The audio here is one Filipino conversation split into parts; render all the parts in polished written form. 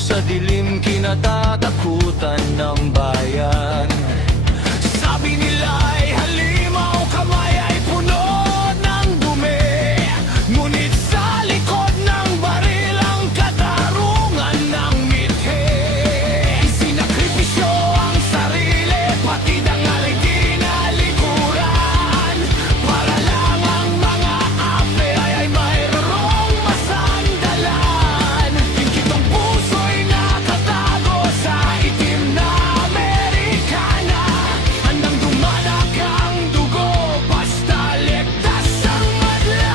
sa dilim, kinatatakutan ng bayan. Sabi nila ay halimaw, kamay ay puno ng dumi, ngunit sa likod ng baril ang katarungan ng mithi. Isinakripisyo ang sarili, pati dangalay tinalikuran, para lang ang mga ape ay mayroong masandalan. Yung puso'y nakatago sa itim na Amerikana, handang dumanak ang dugo basta ligtas ang madla.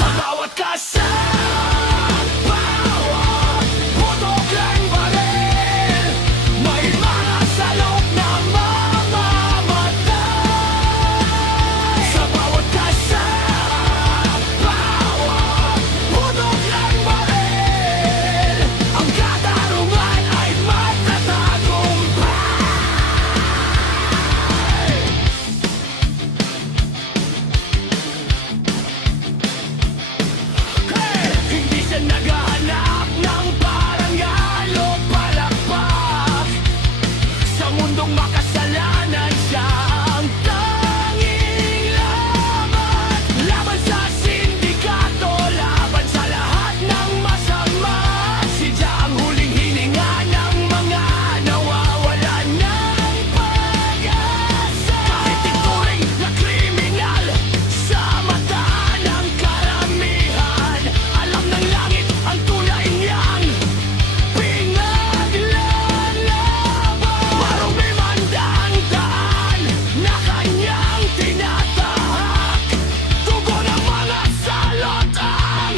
Sa bawat kasag, bawat putok ng baril, may mga salot na mamamatay. Sa bawat kasag, bawat putok ng baril, ang katarungan ay magtatagumpay. Hey! Hindi siya naghahanap ng parangal o palakpak. Sa mundong makasalanan siya ang tanging laban. Laban sa sindikato, laban sa lahat ng masama. Siya ang huling hininga ng mga nawawalan ng pag-asa. Kahit ituring na kriminal sa mata ng karamihan, alam ng langit ang tunay niyang pinaglalaban. Marumi man daan na kanyang tinatahak, tugon ng mga salot ang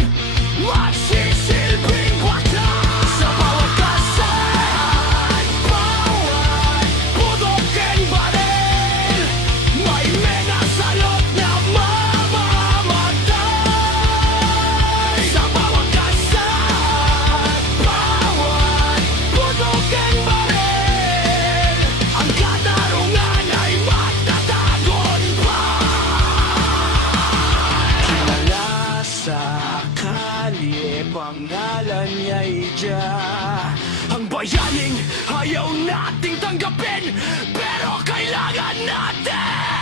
magsisilbing wakas. Sa bawat kasad, bawat putok ng baril, may mga salot na mamamatay. Sa bawat kasad, bawat putok ng baril, ang katarungan ay magtatagumpay. Kilala sa kalye, pangalan niya'y Ija. Ang bayaning ayaw nating tanggapin, pero kailangan natin.